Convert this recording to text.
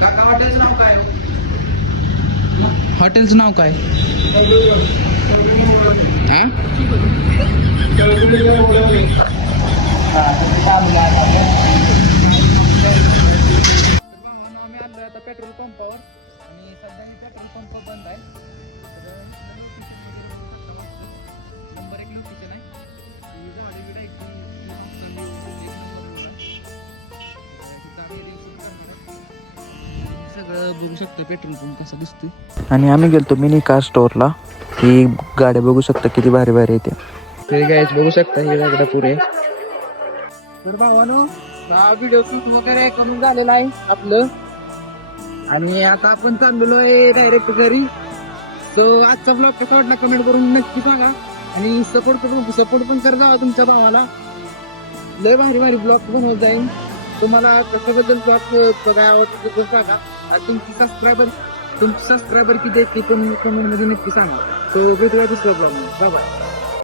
काका हॉटेलचं नाव काय? हॉटेलचं नाव काय? हा? आम्ही आलो आता पेट्रोल पंपावर आणि सध्या हे पेट्रोल पंप बंद आहे. नंबर 1 लोकेशन आहे. झाडे बिडं आहेत ती सगळं बघू शकतो. पेट्रोल पंप कसा दिसतोय. आणि आम्ही गेलतो मिनी कार स्टोअरला. ही गाड्या बघू शकता किती भारी भारी येते. ते गाईज बघू शकता ही गाड्या पुरे. तर भावानो हा व्हिडिओ शूट वगैरे कमी झालेला आहे आपलं आणि आता आपण चाललेलो आहे डायरेक्ट घरी. सो आजचा ब्लॉग कसा वाटला कमेंट करून नक्की सांगा आणि सपोर्ट पण कर जावा तुमच्या भावाला. लय भारी भारी ब्लॉग बनवत जाईन. तुम्हाला त्याच्याबद्दल ब्लॉग बघायला आवडतं ते सांगा आणि तुमची सबस्क्रायबर किती आहेत ती पण कमेंट मध्ये नक्की सांगा. सो भेटूया दुसऱ्या ब्लॉग मध्ये. बाय.